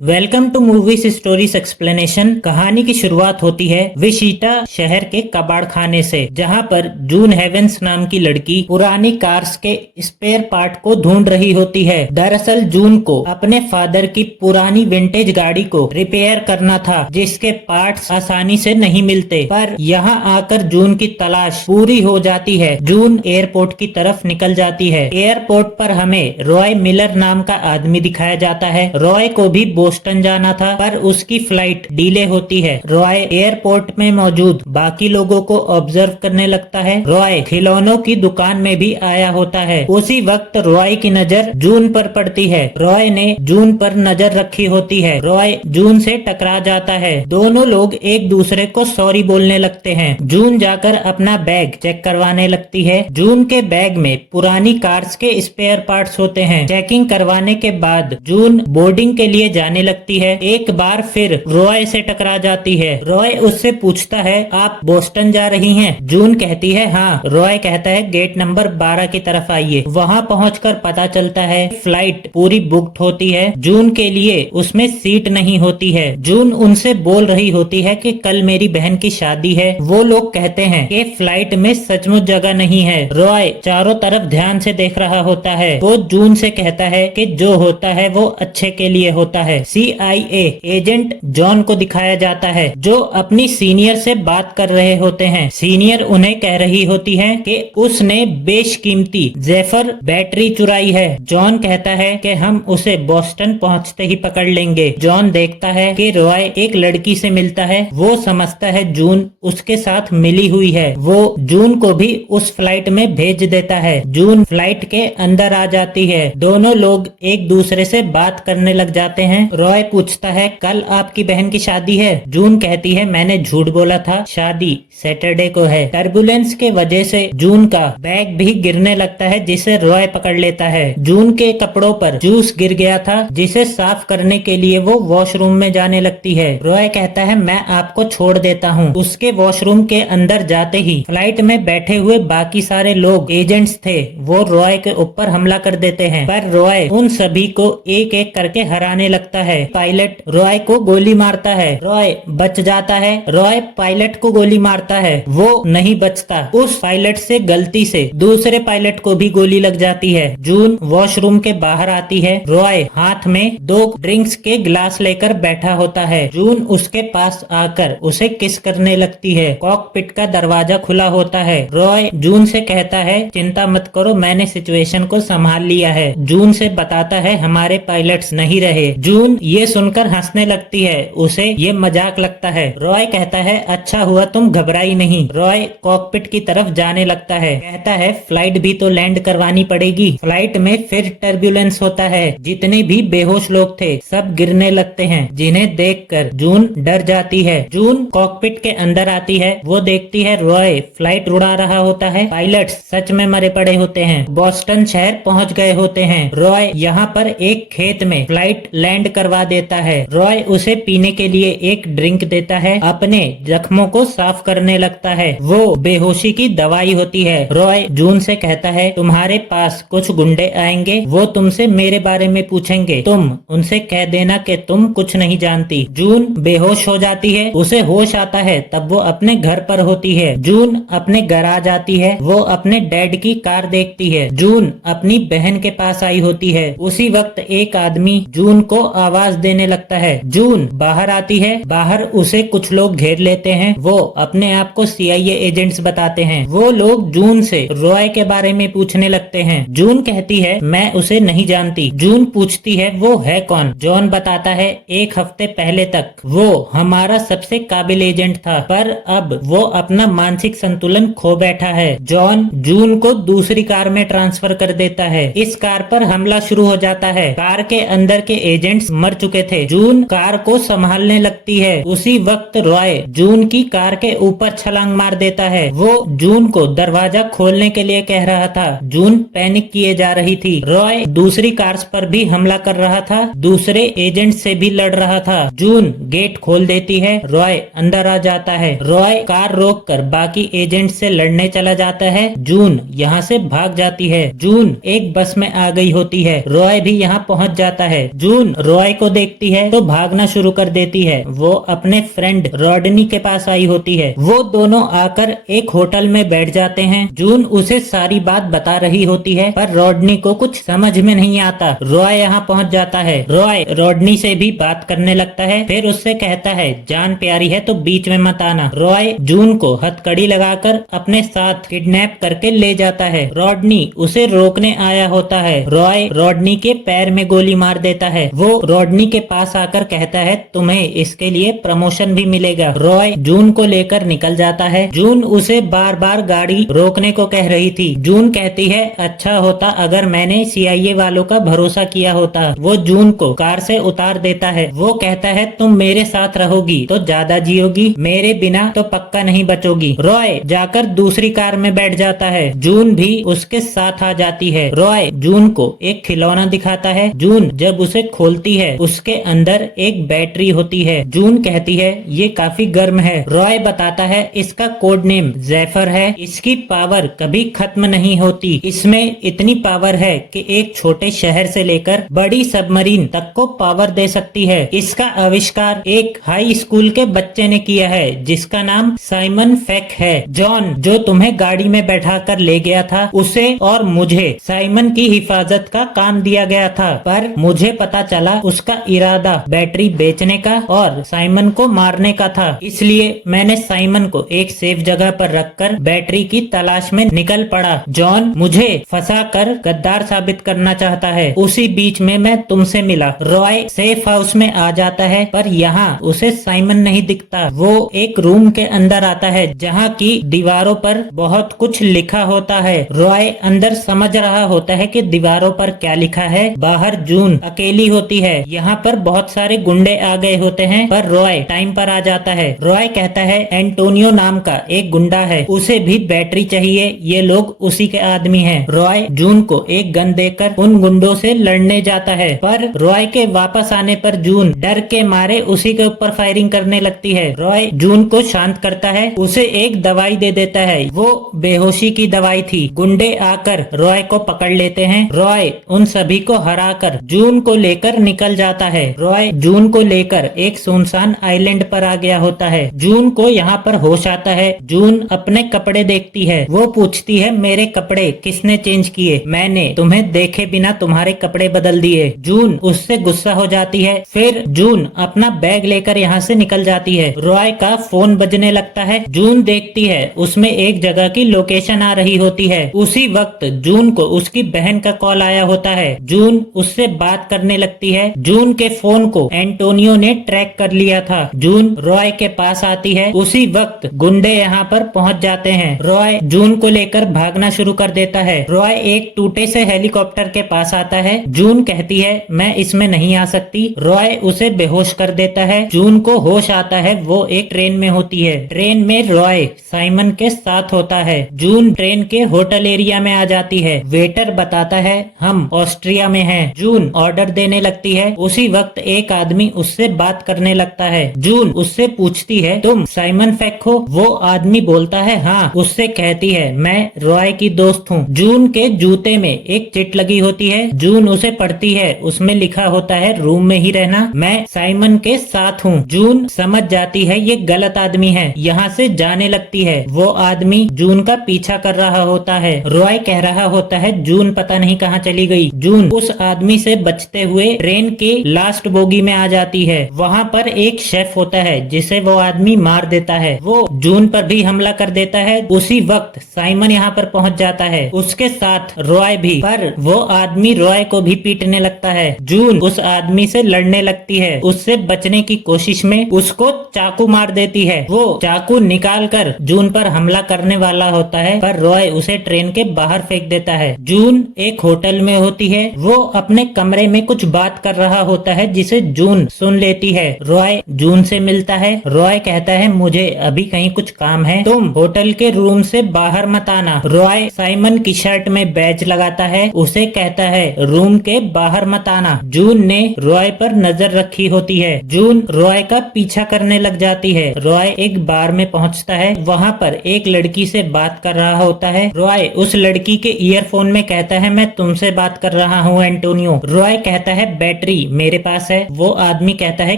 Welcome to movies stories explanation. कहानी की शुरुआत होती है विशिटा शहर के कबाड़ खाने से, जहां पर जून हेवेंस नाम की लड़की पुरानी कार्स के स्पेयर पार्ट को ढूंढ रही होती है। दरअसल जून को अपने फादर की पुरानी विंटेज गाड़ी को रिपेयर करना था, जिसके पार्ट्स आसानी से नहीं मिलते। पर यहाँ आकर जून की तलाश पूरी हो जाती है। जून एयरपोर्ट की तरफ निकल जाती है। एयरपोर्ट पर हमें रॉय मिलर नाम का आदमी दिखाया जाता है। रॉय को भी बोस्टन जाना था, पर उसकी फ्लाइट डिले होती है। रॉय एयरपोर्ट में मौजूद बाकी लोगों को ऑब्जर्व करने लगता है। रॉय खिलौनों की दुकान में भी आया होता है। उसी वक्त रॉय की नजर जून पर पड़ती है। रॉय ने जून पर नजर रखी होती है। रॉय जून से टकरा जाता है। दोनों लोग एक दूसरे को सॉरी बोलने लगते हैं। जून जाकर अपना बैग चेक करवाने लगती है। जून के बैग में पुरानी कार्स के स्पेयर पार्ट्स होते हैं। चेकिंग करवाने के बाद जून बोर्डिंग के लिए जाने लगती है। एक बार फिर रॉय से टकरा जाती है। रॉय उससे पूछता है, आप बोस्टन जा रही हैं? जून कहती है हाँ। रॉय कहता है गेट नंबर 12 की तरफ आइए। वहाँ पहुंचकर पता चलता है फ्लाइट पूरी बुक्ड होती है। जून के लिए उसमें सीट नहीं होती है। जून उनसे बोल रही होती है कि कल मेरी बहन की शादी है। वो लोग कहते हैं कि फ्लाइट में सचमुच जगह नहीं है। रॉय चारों तरफ ध्यान से देख रहा होता है। वो जून से कहता है कि जो होता है वो अच्छे के लिए होता है। CIA एजेंट जॉन को दिखाया जाता है, जो अपनी सीनियर से बात कर रहे होते हैं। सीनियर उन्हें कह रही होती है कि उसने बेशकीमती जेफर बैटरी चुराई है। जॉन कहता है कि हम उसे बोस्टन पहुंचते ही पकड़ लेंगे। जॉन देखता है कि रॉय एक लड़की से मिलता है। वो समझता है जून उसके साथ मिली हुई है। वो जून को भी उस फ्लाइट में भेज देता है। जून फ्लाइट के अंदर आ जाती है। दोनों लोग एक दूसरे से बात करने लग जाते हैं। रॉय पूछता है कल आपकी बहन की शादी है? जून कहती है मैंने झूठ बोला था, शादी सैटरडे को है। टर्बुलेंस के वजह से जून का बैग भी गिरने लगता है, जिसे रॉय पकड़ लेता है। जून के कपड़ों पर जूस गिर गया था, जिसे साफ करने के लिए वो वॉशरूम में जाने लगती है। रॉय कहता है मैं आपको छोड़ देता हूँ। उसके वॉशरूम के अंदर जाते ही फ्लाइट में बैठे हुए बाकी सारे लोग एजेंट्स थे, वो रॉय के ऊपर हमला कर देते हैं। पर रॉय उन सभी को एक एक करके हराने लगता है। पायलट रॉय को गोली मारता है। रॉय बच जाता है। रॉय पायलट को गोली मारता है, वो नहीं बचता। उस पायलट से गलती से दूसरे पायलट को भी गोली लग जाती है। जून वॉशरूम के बाहर आती है। रॉय हाथ में 2 ड्रिंक्स के गिलास लेकर बैठा होता है। जून उसके पास आकर उसे किस करने लगती है। कॉकपिट का दरवाजा खुला होता है। रॉय जून से कहता है चिंता मत करो, मैंने सिचुएशन को संभाल लिया है। जून से बताता है हमारे पायलट्स नहीं रहे। जून ये सुनकर हंसने लगती है, उसे ये मजाक लगता है। रॉय कहता है अच्छा हुआ तुम घबराई नहीं। रॉय कॉकपिट की तरफ जाने लगता है। कहता है फ्लाइट भी तो लैंड करवानी पड़ेगी। फ्लाइट में फिर टर्बुलेंस होता है। जितने भी बेहोश लोग थे सब गिरने लगते हैं, जिन्हें देखकर जून डर जाती है। जून कॉकपिट के अंदर आती है। वो देखती है रॉय फ्लाइट उड़ा रहा होता है। पायलट सच में मरे पड़े होते हैं, बोस्टन शहर पहुंच गए होते हैं। रॉय यहाँ पर एक खेत में फ्लाइट लैंड करवा देता है। रॉय उसे पीने के लिए एक ड्रिंक देता है। अपने जख्मों को साफ करने लगता है। वो बेहोशी की दवाई होती है। रॉय जून से कहता है तुम्हारे पास कुछ गुंडे आएंगे, वो तुमसे मेरे बारे में पूछेंगे, तुम उनसे कह देना कि तुम कुछ नहीं जानती। जून बेहोश हो जाती है। उसे होश आता है तब वो अपने घर पर होती है। जून अपने घर आ जाती है। वो अपने डैड की कार देखती है। जून अपनी बहन के पास आई होती है। उसी वक्त एक आदमी जून को आवाज देने लगता है। जून बाहर आती है। बाहर उसे कुछ लोग घेर लेते हैं। वो अपने आप को CIA एजेंट्स बताते हैं। वो लोग जून से रॉय के बारे में पूछने लगते हैं। जून कहती है मैं उसे नहीं जानती। जून पूछती है वो है कौन? जॉन बताता है एक हफ्ते पहले तक वो हमारा सबसे काबिल एजेंट था, पर अब वो अपना मानसिक संतुलन खो बैठा है। जॉन जून को दूसरी कार में ट्रांसफर कर देता है। इस कार पर हमला शुरू हो जाता है। कार के अंदर के एजेंट्स मर चुके थे। जून कार को संभालने लगती है। उसी वक्त रॉय जून की कार के ऊपर छलांग मार देता है। वो जून को दरवाजा खोलने के लिए कह रहा था। जून पैनिक किए जा रही थी। रॉय दूसरी कार्स पर भी हमला कर रहा था, दूसरे एजेंट से भी लड़ रहा था। जून गेट खोल देती है। रॉय अंदर आ जाता है। रॉय कार रोककर बाकी एजेंट से लड़ने चला जाता है। जून यहाँ से भाग जाती है। जून एक बस में आ गई होती है। रॉय भी यहाँ पहुँच जाता है। जून रॉय रॉय को देखती है तो भागना शुरू कर देती है। वो अपने फ्रेंड रॉडनी के पास आई होती है। वो दोनों आकर एक होटल में बैठ जाते हैं। जून उसे सारी बात बता रही होती है पर रॉडनी को कुछ समझ में नहीं आता। रॉय यहाँ पहुँच जाता है। रॉय रॉडनी से भी बात करने लगता है, फिर उससे कहता है जान प्यारी है तो बीच में मत आना। रॉय जून को हथकड़ी लगाकर अपने साथ किडनैप करके ले जाता है। रॉडनी उसे रोकने आया होता है। रॉय रॉडनी के पैर में गोली मार देता है। वो रॉडनी के पास आकर कहता है तुम्हें इसके लिए प्रमोशन भी मिलेगा। रॉय जून को लेकर निकल जाता है। जून उसे बार बार गाड़ी रोकने को कह रही थी। जून कहती है अच्छा होता अगर मैंने CIA वालों का भरोसा किया होता। वो जून को कार से उतार देता है। वो कहता है तुम मेरे साथ रहोगी तो ज्यादा जियोगी, मेरे बिना तो पक्का नहीं बचोगी। रॉय जाकर दूसरी कार में बैठ जाता है। जून भी उसके साथ आ जाती है। रॉय जून को एक खिलौना दिखाता है। जून जब उसे खोलती है उसके अंदर एक बैटरी होती है। जून कहती है ये काफी गर्म है। रॉय बताता है इसका कोड नेम ज़ेफर है। इसकी पावर कभी खत्म नहीं होती। इसमें इतनी पावर है कि एक छोटे शहर से लेकर बड़ी सबमरीन तक को पावर दे सकती है। इसका आविष्कार एक हाई स्कूल के बच्चे ने किया है जिसका नाम साइमन फेक है। जॉन जो तुम्हें गाड़ी में बैठा कर ले गया था उसे और मुझे साइमन की हिफाजत का काम दिया गया था, पर मुझे पता चला उसका इरादा बैटरी बेचने का और साइमन को मारने का था। इसलिए मैंने साइमन को एक सेफ जगह पर रखकर बैटरी की तलाश में निकल पड़ा। जॉन मुझे फंसाकर गद्दार साबित करना चाहता है। उसी बीच में मैं तुमसे मिला। रॉय सेफ हाउस में आ जाता है पर यहाँ उसे साइमन नहीं दिखता। वो एक रूम के अंदर आता है जहाँ की दीवारों पर बहुत कुछ लिखा होता है। रॉय अंदर समझ रहा होता है कि दीवारों पर क्या लिखा है। बाहर जून अकेली होती है। यहाँ पर बहुत सारे गुंडे आ गए होते हैं पर रॉय टाइम पर आ जाता है। रॉय कहता है एंटोनियो नाम का एक गुंडा है, उसे भी बैटरी चाहिए, ये लोग उसी के आदमी हैं। रॉय जून को एक गन देकर उन गुंडों से लड़ने जाता है पर रॉय के वापस आने पर जून डर के मारे उसी के ऊपर फायरिंग करने लगती है। रॉय जून को शांत करता है, उसे एक दवाई दे देता है। वो बेहोशी की दवाई थी। गुंडे आकर रॉय को पकड़ लेते हैं। रॉय उन सभी को हराकर जून को लेकर निकल जाता है। रॉय जून को लेकर एक सुनसान आइलैंड पर आ गया होता है। जून को यहाँ पर होश आता है। जून अपने कपड़े देखती है। वो पूछती है मेरे कपड़े किसने चेंज किए? मैंने तुम्हें देखे बिना तुम्हारे कपड़े बदल दिए। जून उससे गुस्सा हो जाती है। फिर जून अपना बैग लेकर यहाँ से निकल जाती है। रॉय का फोन बजने लगता है। जून देखती है उसमें एक जगह की लोकेशन आ रही होती है। उसी वक्त जून को उसकी बहन का कॉल आया होता है। जून उससे बात करने लगती है। जून के फोन को एंटोनियो ने ट्रैक कर लिया था। जून रॉय के पास आती है। उसी वक्त गुंडे यहाँ पर पहुँच जाते हैं। रॉय जून को लेकर भागना शुरू कर देता है। रॉय एक टूटे से हेलीकॉप्टर के पास आता है। जून कहती है मैं इसमें नहीं आ सकती। रॉय उसे बेहोश कर देता है। जून को होश आता है। वो एक ट्रेन में होती है। ट्रेन में रॉय साइमन के साथ होता है। जून ट्रेन के होटल एरिया में आ जाती है। वेटर बताता है हम ऑस्ट्रिया में हैं। जून ऑर्डर देने लगती है। उसी वक्त एक आदमी उससे बात करने लगता है। जून उससे पूछती है तुम साइमन फेक हो? वो आदमी बोलता है हाँ। उससे कहती है मैं रॉय की दोस्त हूँ। जून के जूते में एक चिट लगी होती है। जून उसे पढ़ती है। उसमें लिखा होता है रूम में ही रहना, मैं साइमन के साथ हूँ। जून समझ जाती है ये गलत आदमी है, यहाँ से जाने लगती है। वो आदमी जून का पीछा कर रहा होता है। रॉय कह रहा होता है जून पता नहीं कहाँ चली गई। जून उस आदमी से बचते हुए ट्रेन के लास्ट बोगी में आ जाती है। वहाँ पर एक शेफ होता है जिसे वो आदमी मार देता है। वो जून पर भी हमला कर देता है। उसी वक्त साइमन यहाँ पर पहुँच जाता है, उसके साथ रॉय भी, पर वो आदमी रॉय को भी पीटने लगता है। जून उस आदमी से लड़ने लगती है। उससे बचने की कोशिश में उसको चाकू मार देती है। वो चाकू निकाल कर जून पर हमला करने वाला होता है पर रॉय उसे ट्रेन के बाहर फेंक देता है। जून एक होटल में होती है। वो अपने कमरे में कुछ बात कर रहा होता है जिसे जून सुन लेती है। रॉय जून से मिलता है। रॉय कहता है मुझे अभी कहीं कुछ काम है, तुम होटल के रूम से बाहर मत आना। रॉय साइमन की शर्ट में बैज लगाता है, उसे कहता है रूम के बाहर मत आना। जून ने रॉय पर नजर रखी होती है। जून रॉय का पीछा करने लग जाती है। रॉय एक बार में पहुंचता है। वहां पर एक लड़की से बात कर रहा होता है। रॉय उस लड़की के ईयरफोन में कहता है मैं तुमसे बात कर रहा हूँ एंटोनियो। रॉय कहता है बैटरी मेरे पास है। वो आदमी कहता है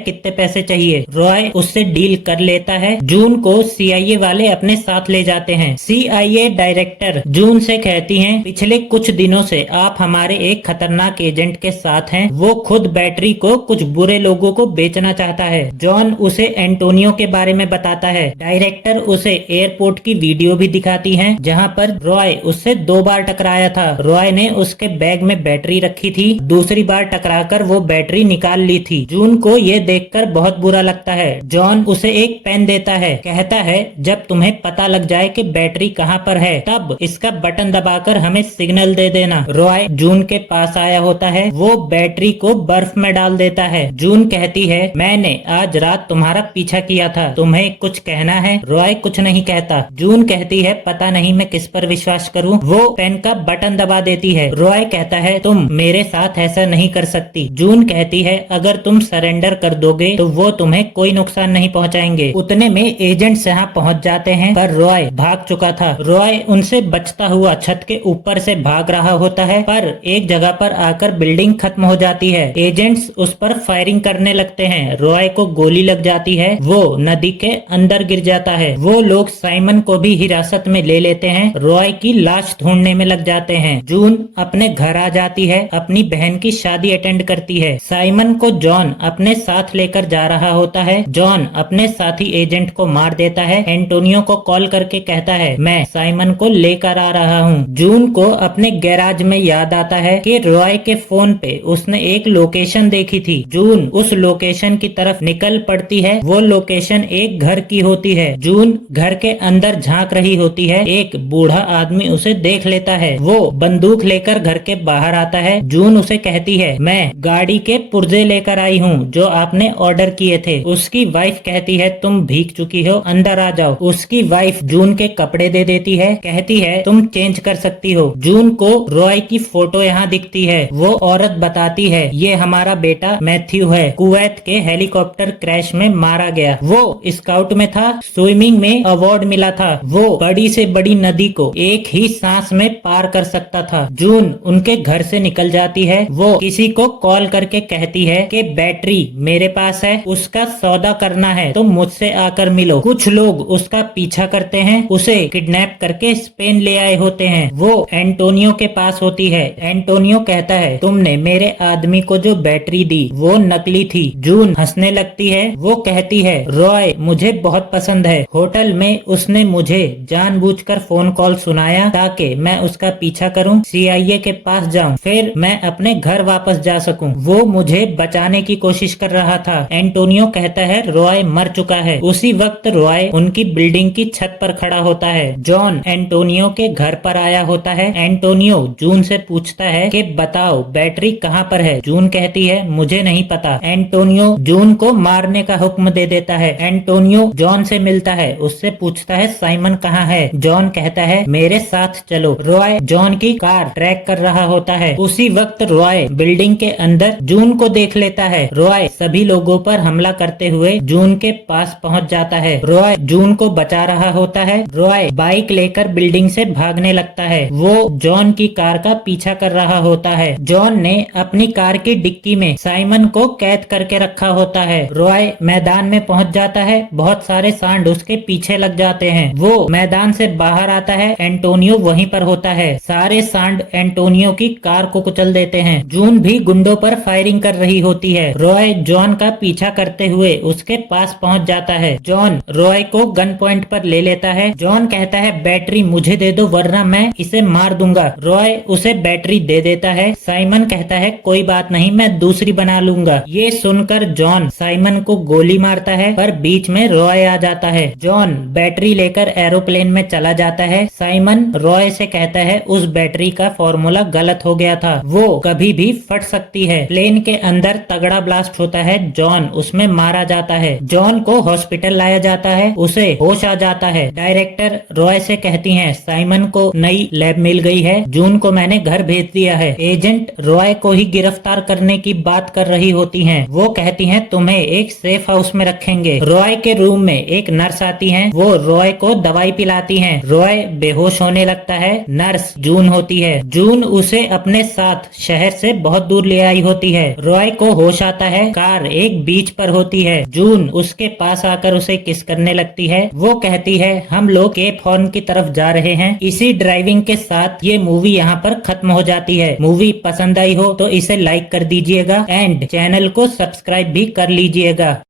कितने पैसे चाहिए। रॉय उससे डील कर लेता है। जून को CIA वाले अपने साथ ले जाते हैं। CIA डायरेक्टर जून से कहती हैं, पिछले कुछ दिनों से आप हमारे एक खतरनाक एजेंट के साथ हैं। वो खुद बैटरी को कुछ बुरे लोगों को बेचना चाहता है। जॉन उसे एंटोनियो के बारे में बताता है। डायरेक्टर उसे एयरपोर्ट की वीडियो भी दिखाती है जहाँ पर रॉय उससे 2 बार टकराया था। रॉय ने उसके बैग में बैटरी रखी थी। दूसरी बार टकराकर वो बैटरी निकाल ली थी। जून को ये देखकर बहुत बुरा लगता है। जॉन उसे एक पेन देता है, कहता है जब तुम्हें पता लग जाए कि बैटरी कहाँ पर है तब इसका बटन दबाकर हमें सिग्नल दे देना। रॉय जून के पास आया होता है। वो बैटरी को बर्फ में डाल देता है। जून कहती है, मैंने आज रात तुम्हारा पीछा किया था, तुम्हें कुछ कहना है? रॉय कुछ नहीं कहता। जून कहती है, पता नहीं मैं किस पर विश्वास करूं। वो पेन का बटन दबा देती है। रॉय कहता है, तुम मेरे साथ ऐसा नहीं कर सकती। जून कहती है, अगर तुम सरेंडर कर दोगे तो वो तुम्हें कोई नुकसान नहीं पहुंचाएंगे। उतने में एजेंट्स यहाँ पहुंच जाते हैं, पर रॉय भाग चुका था। रॉय उनसे बचता हुआ छत के ऊपर से भाग रहा होता है, पर एक जगह पर आकर बिल्डिंग खत्म हो जाती है। एजेंट्स उस पर फायरिंग करने लगते हैं। रॉय को गोली लग जाती है। वो नदी के अंदर गिर जाता है। वो लोग साइमन को भी हिरासत में ले लेते हैं। रॉय की लाश ढूंढने में लग जाते हैं। जून अपने घर आ जाती है, अपनी बहन की शादी अटेंड करती है। साइमन को जॉन अपने साथ लेकर जा रहा होता है। जॉन अपने साथी एजेंट को मार देता है। एंटोनियो को कॉल करके कहता है, मैं साइमन को लेकर आ रहा हूँ। जून को अपने गैराज में याद आता है कि रॉय के फोन पे उसने एक लोकेशन देखी थी। जून उस लोकेशन की तरफ निकल पड़ती है। वो लोकेशन एक घर की होती है। जून घर के अंदर झांक रही होती है। एक बूढ़ा आदमी उसे देख लेता है। वो बंदूक लेकर घर के बाहर आता है। जून उसे कहती है, मैं गाड़ी के पुर्जे लेकर आई हूँ जो आपने ऑर्डर किए थे। उसकी वाइफ कहती है, तुम भीग चुकी हो, अंदर आ जाओ। उसकी वाइफ जून के कपड़े दे देती है, कहती है तुम चेंज कर सकती हो। जून को रॉय की फोटो यहाँ दिखती है। वो औरत बताती है, ये हमारा बेटा मैथ्यू है, कुवैत के हेलीकॉप्टर क्रैश में मारा गया। वो स्काउट में था, स्विमिंग में अवार्ड मिला था। वो बड़ी से बड़ी नदी को एक ही सांस में पार कर सकता था। जून उनके घर से निकल जाती है। वो किसी को कॉल करके कहती है कि बैटरी मेरे पास है, उसका सौदा करना है तो मुझसे आकर मिलो। कुछ लोग उसका पीछा करते हैं, उसे किडनैप करके स्पेन ले आए होते हैं। वो एंटोनियो के पास होती है। एंटोनियो कहता है, तुमने मेरे आदमी को जो बैटरी दी वो नकली थी। जून हंसने लगती है। वो कहती है, रॉय मुझे बहुत पसंद है। होटल में उसने मुझे जानबूझकर फोन कॉल सुनाया ताकि मैं उसका पीछा करूं, CIA के पास जाऊं, फिर मैं अपने घर वापस जा सकूं। वो मुझे बचाने की कोशिश कर रहा था। एंटोनियो कहता है, रॉय मर चुका है। उसी वक्त रॉय उनकी बिल्डिंग की छत पर खड़ा होता है। जॉन एंटोनियो के घर पर आया होता है। एंटोनियो जून से पूछता है कि बताओ बैटरी कहाँ पर है। जून कहती है, मुझे नहीं पता। एंटोनियो जून को मारने का हुक्म दे देता है। एंटोनियो जॉन से मिलता है, उससे पूछता है साइमन कहाँ है। जॉन कहता है, मेरे साथ चलो। रॉय जॉन की कार ट्रैक कर रहा होता है। उसी वक्त रॉय बिल्डिंग के अंदर जून को देख लेता है। रॉय सभी लोगों पर हमला करते हुए जून के पास पहुंच जाता है। रॉय जून को बचा रहा होता है। रॉय बाइक लेकर बिल्डिंग से भागने लगता है। वो जॉन की कार का पीछा कर रहा होता है। जॉन ने अपनी कार की डिक्की में साइमन को कैद करके रखा होता है। रॉय मैदान में पहुंच जाता है। बहुत सारे सांड उसके पीछे लग जाते हैं। वो मैदान से बाहर आता है। एंटोनियो वहीं पर होता है। सारे सांड एंटोनियो की कार को कुचल देते हैं। जून भी गुंडों पर फायरिंग कर रही होती है। रॉय जॉन का पीछा करते हुए उसके पास पहुंच जाता है। जॉन रॉय को गन पॉइंट पर ले लेता है। जॉन कहता है, बैटरी मुझे दे दो वरना मैं इसे मार दूंगा। रॉय उसे बैटरी दे देता है। साइमन कहता है, कोई बात नहीं, मैं दूसरी बना लूंगा। ये सुनकर जॉन साइमन को गोली मारता है, पर बीच में रॉय आ जाता है। जॉन बैटरी लेकर एरोप्लेन में चला जाता है। साइमन रॉय से कहता है, उस बैटरी का फॉर्मूला गलत हो गया था, वो कभी भी फट सकती है। प्लेन के अंदर तगड़ा ब्लास्ट होता है। जॉन उसमें मारा जाता है। जॉन को हॉस्पिटल लाया जाता है। उसे होश आ जाता है। डायरेक्टर रॉय से कहती हैं, साइमन को नई लैब मिल गई है, जून को मैंने घर भेज दिया है। एजेंट रॉय को ही गिरफ्तार करने की बात कर रही होती हैं। वो कहती हैं, तुम्हें एक सेफ हाउस में रखेंगे। रॉय के रूम में एक नर्स आती है। वो रॉय को दवाई पिलाती है। रॉय बेहोश होने लगता है। नर्स जून होती है। जून उसे अपने साथ शहर से बहुत दूर ले आई होती है। रॉय को होश आता है, कार एक बीच पर होती है। जून उसके पास आकर उसे किस करने लगती है। वो कहती है हम लोग केप हॉर्न की तरफ जा रहे हैं। इसी ड्राइविंग के साथ ये मूवी यहाँ पर खत्म हो जाती है। मूवी पसंद आई हो तो इसे लाइक कर दीजिएगा एंड चैनल को सब्सक्राइब भी कर लीजिएगा।